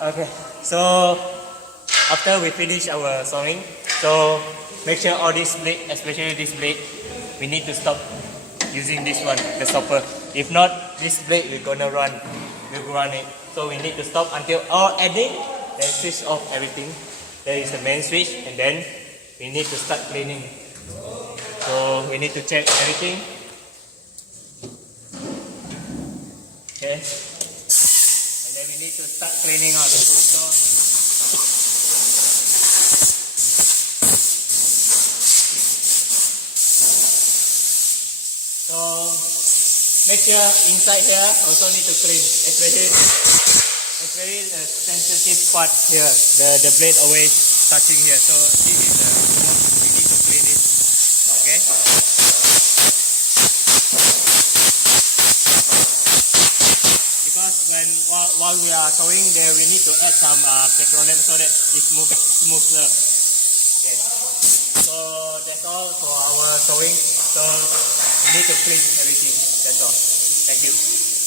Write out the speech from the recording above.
Okay, so after we finish our sawing, so make sure all this blade, especially this blade, we need to stop using this one, the stopper. If not, this blade we're gonna run it. So we need to stop until all ending, then switch off everything. There is the main switch, and then we need to start cleaning. So we need to check everything. Okay. And then we need to start cleaning out. So make sure inside here also need to clean, especially the sensitive part here. The blade always touching here. So this is we need to clean it. Okay. Because while we are sewing there, we need to add some petroleum so that it's smoother. Okay. So that's all for our sewing. So we need to clean everything. That's all. Thank you.